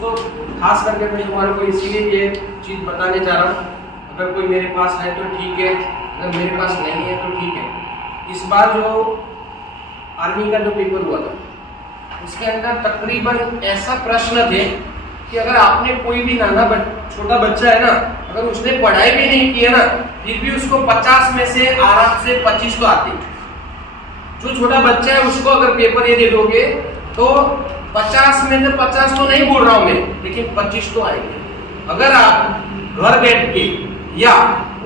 दोस्तों खास करके मैं तुम्हारे को इसीलिए ये चीज़ बताने जा रहा हूँ, अगर कोई मेरे पास है तो ठीक है, अगर मेरे पास नहीं है तो ठीक है। इस बार जो आर्मी का जो पेपर हुआ था उसके अंदर तकरीबन ऐसा प्रश्न थे कि अगर आपने कोई भी छोटा बच्चा है ना, अगर उसने पढ़ाई भी नहीं की है ना, फिर भी उसको 50 में से आराम से 25 तो आते। जो छोटा बच्चा है उसको अगर पेपर ये दे दोगे तो 50 में से 50 तो नहीं बोल रहा हूं मैं, लेकिन 25 तो आएंगे। अगर आप घर बैठ के या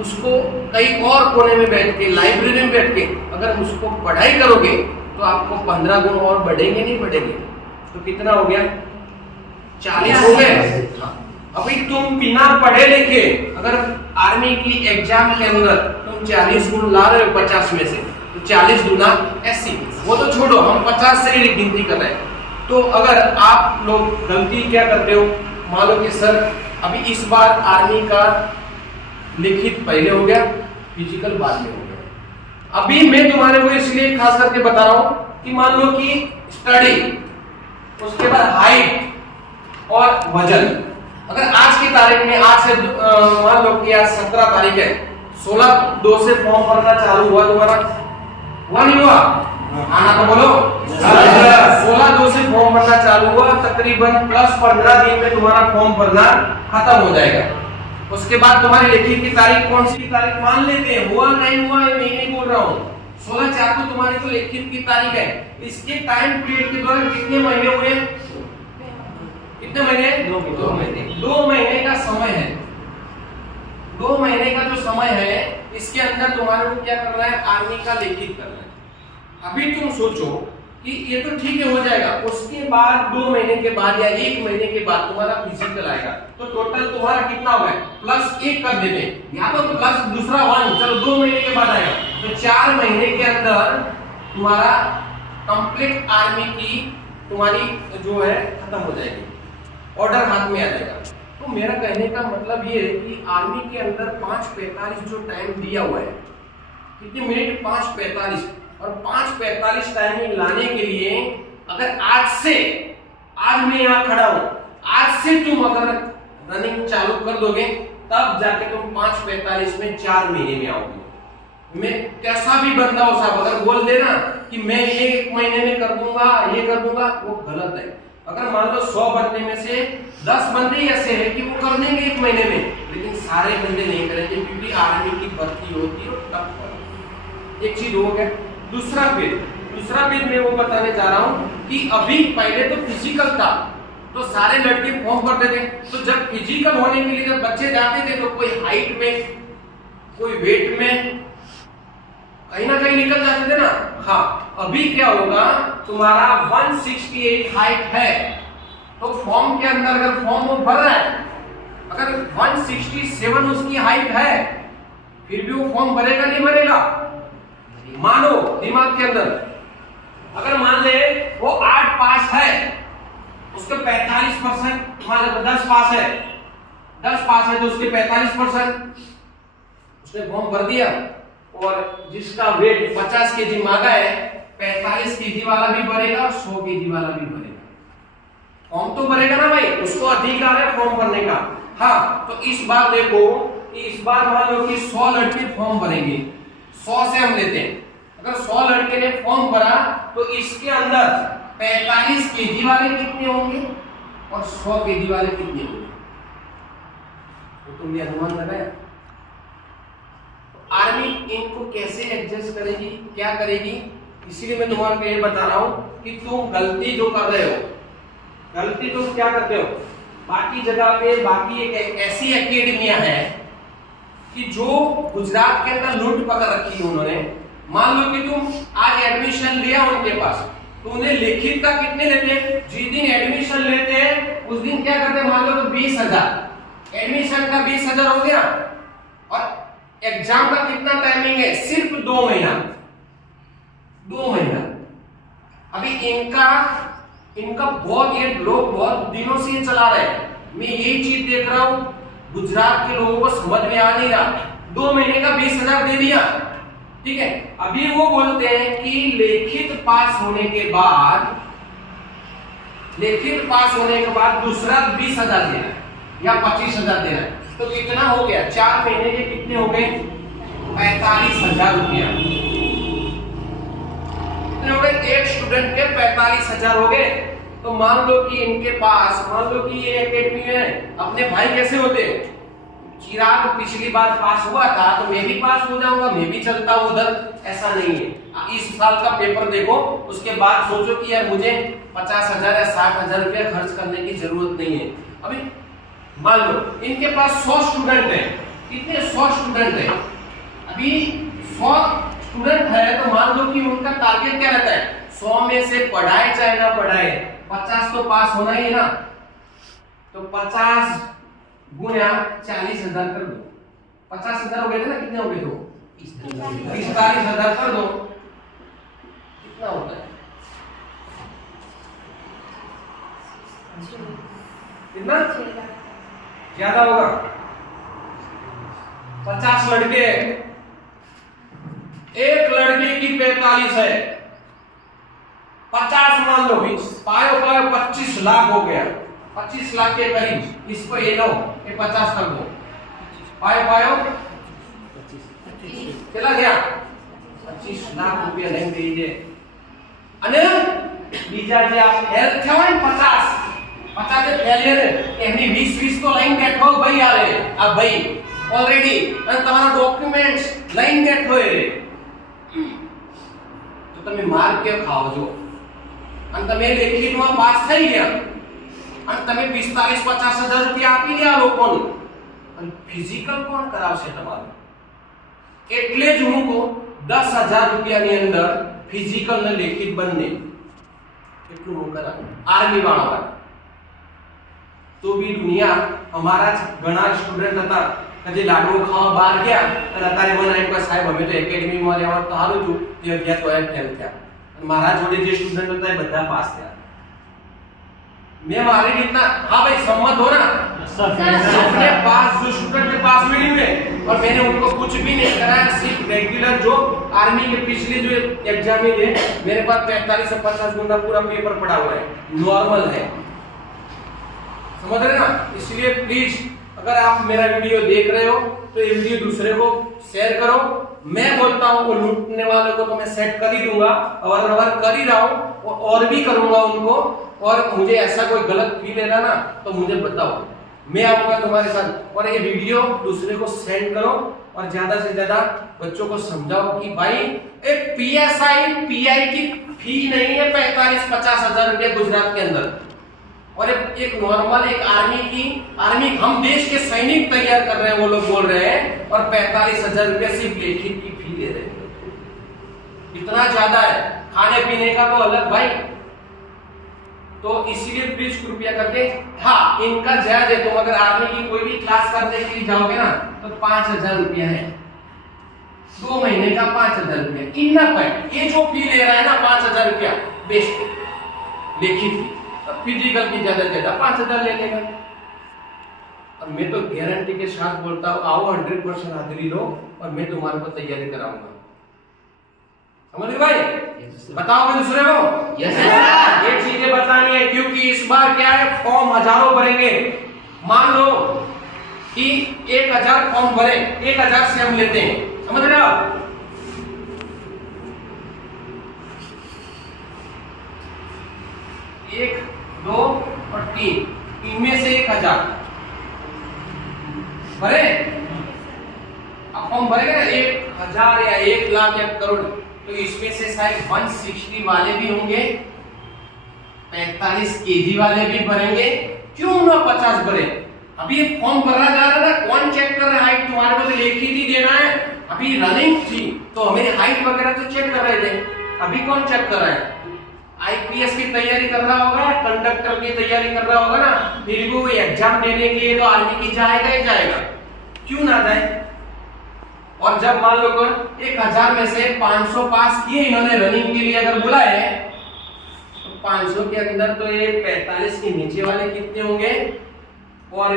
उसको कहीं और कोने में बैठ के, लाइब्रेरी में बैठ के अगर उसको पढ़ाई करोगे तो आपको 15 गुण और बढ़ेंगे, नहीं बढ़ेंगे? तो कितना हो गया? 40 हो गए। अभी तुम बिना पढ़े लिखे अगर आर्मी की एग्जाम के अंदर तुम 40 गुण ला रहे हो 50 में से, तो 40 गुना 80, वो तो छोड़ो, हम 50 से ही गिनती कर रहे हैं। तो अगर आप लोग गलती क्या करते हो, मान लो कि सर अभी इस बार आर्मी का लिखित पहले हो गया, फिजिकल बाद में हो गया। अभी मैं तुम्हारे को इसलिए खास करके बता रहा हूं कि मान लो कि स्टडी, उसके बाद हाइट और वजन, अगर आज की तारीख में, आज से मान लो कि आज 17 तारीख है, 16/2 से फॉर्म भरना चालू हुआ तुम्हारा, हुआ नहीं हुआ? आना तो बोलो। 16/2 से फॉर्म भरना चालू हुआ, तकरीबन प्लस 15 दिन में तुम्हारा फॉर्म भरना खत्म हो जाएगा। उसके बाद तुम्हारी लिखित की तारीख कौन सी तारीख मान लेते हैं, हुआ नहीं हुआ मैं नहीं बोल रहा हूँ, 16/4 को तुम्हारी तो लिखित की तारीख है। इसके टाइम पीरियड के दौरान कितने महीने हुए? कितने महीने? 2 महीने। 2 महीने का समय है। 2 महीने का जो समय है, इसके अंदर तुम्हारे को क्या करना है? आर्मी का लिखित करना है। अभी तुम सोचो कि ये तो ठीक है, हो जाएगा। उसके बाद 2 महीने के बाद या 1 महीने के बाद तुम्हारा फिजिकल आएगा, तो टोटल तुम्हारा कितना होगा? +1 कर देते, या तो प्लस दूसरा 1, चलो 2 महीने के बाद आएगा, तो 4 महीने के अंदर तुम्हारा कंप्लीट आर्मी की तुम्हारी जो है खत्म हो जाएगी, ऑर्डर हाथ में आ जाएगा। तो मेरा कहने का मतलब ये है कि आर्मी के अंदर 5:45 जो टाइम दिया हुआ है, कितने मिनट? 5:45, और 5:45 टाइमिंग लाने के लिए अगर आज मैं यहाँ खड़ा हूं, आज से तुम अगर रनिंग चालू कर दोगे तब जाके तुम 5:45 में 4 महीने में आओगे। मैं कैसा भी बंदा हो साहब, अगर बोल देना कि मैं ये 1 महीने में कर दूंगा, ये कर दूंगा, वो गलत है। अगर मान लो 100 बंदे में से 10 बंदे ऐसे हैं कि वो कर देंगे 1 महीने में, लेकिन सारे बंदे नहीं करेंगे, क्योंकि आर्मी की भर्ती होती है टफ। एक चीज हो गया। दूसरा फिर मैं वो बताने जा रहा हूं कि अभी पहले तो फिजिकल था तो सारे लड़के फॉर्म करते थे, तो जब फिजिकल होने के लिए जब बच्चे जाते थे तो कोई हाइट में, कोई वेट में कहीं ना कहीं निकल जाते थे ना। हाँ, अभी क्या होगा, तुम्हारा 168 हाइट है तो फॉर्म के अंदर अगर फॉर्म वो भर रहा है, अगर 167 उसकी हाइट है, फिर भी वो फॉर्म भरेगा नहीं भरेगा? मानो दिमाग के अंदर, अगर मान ले वो 8 पास है, उसके 45%, मान लो 10 पास है, 10 पास है तो उसके 45% उसने फॉर्म भर दिया, और जिसका वेट 50 केजी मांगा है, 45 केजी वाला भी भरेगा, 100 केजी वाला भी भरेगा। फॉर्म तो भरेगा ना भाई, उसको अधिकार है फॉर्म भरने का। हाँ, तो इस बार देखो कि इस बार मान लो कि 100 लड़के फॉर्म भरेंगे, 100 से हम लेते हैं, अगर 100 लड़के ने फॉर्म भरा तो इसके अंदर 45 केजी वाले कितने होंगे और 100 केजी वाले कितने होंगे? तो तुमने अनुमान लगाया। तो आर्मी इनको कैसे एडजस्ट करेगी, क्या करेगी? इसीलिए मैं तुम्हारे को ये बता रहा हूं कि तुम गलती जो कर रहे हो, गलती तुम क्या करते हो, बाकी जगह पे, बाकी एक ऐसी एकेडमियां है कि जो गुजरात के अंदर लूट पकड़ रखी है उन्होंने। मान लो कि तुम आज एडमिशन लिया उनके पास, तो उन्हें लिखित का कितने लेते हैं? जिस दिन एडमिशन लेते हैं उस दिन क्या करते हैं, मान लो तो 20,000, एडमिशन का 20,000 हो गया, और एग्जाम का कितना टाइमिंग है? सिर्फ 2 महीना। 2 महीना। अभी इनका बहुत, ये लोग बहुत दिनों से ये चला रहे हैं, मैं यही चीज देख रहा हूं, गुजरात के लोगों को समझ में आ नहीं रहा। 2 महीने का 20,000 दे दिया, ठीक है। अभी वो बोलते हैं कि लिखित पास होने के बाद लिखित पास होने के बाद दूसरा 20,000 देना है या 25,000 देना है, तो कितना हो गया? 4 महीने के कितने हो गए? 45,000 रुपया। कितने हो गए? एक स्टूडेंट के 45,000 हो गए। तो मान लो कि इनके पास, मान लो कि ये एकेडमी में अपने भाई कैसे होते? चिराग पिछली बार पास हुआ था तो मैं भी पास हो जाऊंगा, मैं भी चलता हूं उधर, ऐसा नहीं है। इस साल का पेपर देखो, उसके बाद सोचो कि यार मुझे 50,000 या 60,000 रुपया खर्च करने की जरूरत नहीं है। अभी मान लो इनके पास 100 स्टूडेंट है। कितने? 100 स्टूडेंट है। अभी 100 स्टूडेंट है तो मान लो कि उनका टारगेट क्या रहता है? 100 में से पढ़ाए चाहे ना पढ़ाए 50 तो पास होना ही है ना। तो 50 गुणा 40,000 कर दो। 50,000 हो गए थे ना, कितने हो गए? तो 45,000 कर दो, कितना होता है? कितना ज्यादा होगा? 50 लड़के, एक लड़के की 45 है, 50 मान लो, पायो 25 लाख हो गया। 25 लाख के करीब। इसको ये लो, ये 50 कर दो, पायो चला गया 25 लाख रुपया नहीं दीजिए। અને બીજા જે આપ હેલ્થ થવાય 50 એ ફેલિયર એમની 20 તો લઈને બેઠો ભાઈ આવે આ ભાઈ ઓલરેડી અને તમારા ડોક્યુમેન્ટ્સ લઈને બેઠો એ તો તમે માર્ક કે ખાઓ છો અને તમે લેખિતમાં પાસ થઈ ગયા અને તમે 45-50,000 રૂપિયા આપી દે આ લોકોને અને ફિઝિકલ કોણ કરાવશે તમારું? એટલે જ હું કહું 10,000 રૂપિયાની અંદર ફિઝિકલ ને લેખિત બંને એટલું હું કરાવું આર્મી વાળા માટે। તો બી દુનિયા અમારા ઘણા સ્ટુડન્ટ હતા કે લાડુ ખાવા બહાર ગયા અને અત્યારે મને એમ કે સાહેબ અમે તો એકેડમીમાં રહેવા તો સારું છું તે ગયા તો એમ ફેલ થયા અને મારા જોડે જે સ્ટુડન્ટ હતા એ બધા પાસ થયા। मैं मारी इतना हाँ भाई सम्मत हो ना सबके पास जो स्टूडेंट के पास मिली हुए और मैंने उनको कुछ भी नहीं कराया, सिर्फ रेगुलर जो आर्मी के पिछले जो एग्जाम थे मेरे पास 45 से 50 गुना पूरा पेपर पड़ा हुआ है, नॉर्मल है, समझ रहे ना। इसलिए प्लीज अगर आप मेरा वीडियो देख रहे हो तो ये वीडियो दूसरे को शेयर करो। मैं बोलता हूँ वो लूटने वालों को तो मैं सेट कर ही दूंगा और अगर कर ही रहा हूँ और भी करूंगा उनको, और मुझे ऐसा कोई गलत फील है ना तो मुझे बताओ, मैं आऊंगा तुम्हारे साथ। और ये वीडियो दूसरे को सेंड करो और ज्यादा से ज्यादा बच्चों को समझाओ कि भाई एक PSI PI की फी नहीं है 45-50,000 रुपया गुजरात के अंदर, और एक नॉर्मल एक आर्मी हम देश के सैनिक तैयार कर रहे हैं वो लोग बोल रहे हैं और 45,000 रुपया सिर्फ लेखित की फी ले रहे हैं। इतना ज्यादा है, खाने पीने का तो अलग भाई। तो इसीलिए प्लीज कृपया करके हाँ इनका जायज है। तुम अगर आर्मी की कोई भी क्लास करने के लिए जाओगे ना तो 5,000 रुपया है, 2 महीने का 5,000 रुपया इतना पैक। ये जो फी ले रहा है ना 5,000 रुपया बेस्ट लेखित फी, फिजिकल की ज्यादा 5,000 ले लेगा। और मैं तो गारंटी के साथ बोलता हूँ आओ 100% हाजिरी लो और मैं तुम्हारे को तैयारी कराऊंगा। समझ गए भाई? बताओगे दूसरे को? Yes sir. ये चीजें बतानी है क्योंकि इस बार क्या है फॉर्म हजारों भरेंगे। मान लो कि 1,000 फॉर्म भरे, 1,000 से हम लेते हैं, समझ रहे हो? 1, 2 और 3, इनमें से 1,000 भरे। अब फॉर्म भरेगा ना 1,000 या 1 लाख या करोड़, तो इसमें से शायद 160 वाले भी होंगे, 45 केजी वाले भी भरेंगे, क्यों ना 50 भरे। अभी ये फॉर्म भरा जा रहा है, कौन चेक कर रहा है हाइट? तुम्हारे को तो लेखित ही देना है। अभी रनिंग थी तो मेरी हाइट वगैरह तो चेक कर रहे थे, अभी कौन चेक कर रहा है? IPS की तैयारी कर रहा होगा, कंडक्टर की तैयारी कर रहा होगा ना, फिर भी वो एग्जाम देने के लिए तो आर्मी की जाएगा ही जाएगा, क्यों ना जाए। और जब मान लो 1,000 में से 500 पास किए इन्होंने रनिंग के लिए अगर बुलाए तो 500 के अंदर तो ये 45 के नीचे वाले कितने होंगे और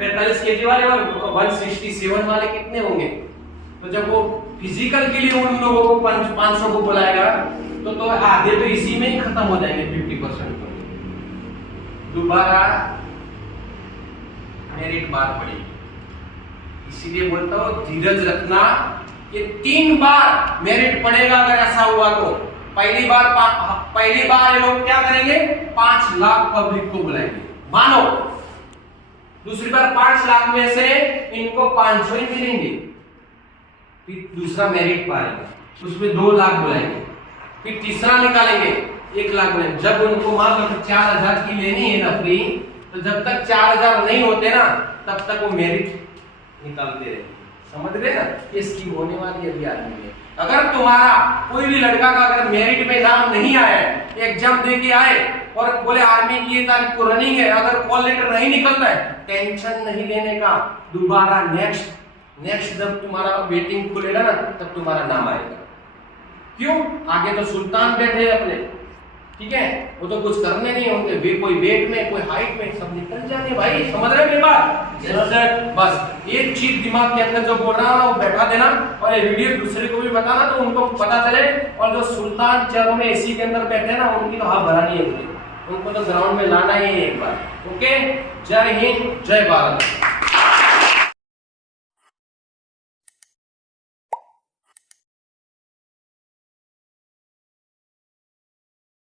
45 केजी वाले और 167 वाले कितने होंगे। तो जब वो फिजिकल के लिए उन लोगों को 500 को बुलाएगा तो आधे तो इसी में ही खत्म हो जाएंगे 50% तो। दोबारा मेरिट बार पड़ेगी, इसीलिए बोलता हूं धीरज रखना। ये 3 बार मेरिट पड़ेगा अगर ऐसा हुआ तो। पहली बार ये लोग क्या करेंगे, 5 लाख पब्लिक को बुलाएंगे मानो। दूसरी बार 5 लाख में से इनको 500 ही मिलेंगे, फिर दूसरा मेरिट पाएंगे, उसमें 2 लाख बुलाएंगे, फिर तीसरा निकालेंगे 1 लाख बुलाएंगे। जब उनको मान लो 4000 की लेनी है ना फ्री, तो जब तक 4000 नहीं होते ना तब तक वो मेरिट निकालते रहे। समझ रहे ना, ये स्कीम होने वाली है अभी आदमी में। अगर तुम्हारा कोई भी लड़का का अगर मेरिट में नाम नहीं आया, एग्जाम दे के आए और बोले आर्मी की ये तारीख को रनिंग है, अगर कॉल लेटर नहीं निकलता है, टेंशन नहीं लेने का। दोबारा नेक्स्ट जब तुम्हारा वेटिंग खुलेगा ना तब तुम्हारा नाम आएगा। क्यों? आगे तो सुल्तान बैठे अपने, ठीक है, वो तो कुछ करने नहीं होंगे, वे कोई वेट में कोई हाइट में सब निकल जाने भाई। समझ रहे मेरी बात? बस एक चीज दिमाग के अंदर जो बोल रहा हूं ना वो बैठा देना, और ये वीडियो दूसरे को भी बताना तो उनको पता चले। और जो सुल्तान चेयरों में एसी के अंदर बैठे ना उनकी तो हाथ भरानी है मुझे, उनको तो ग्राउंड में लाना ही है एक बार। ओके, जय हिंद, जय भारत।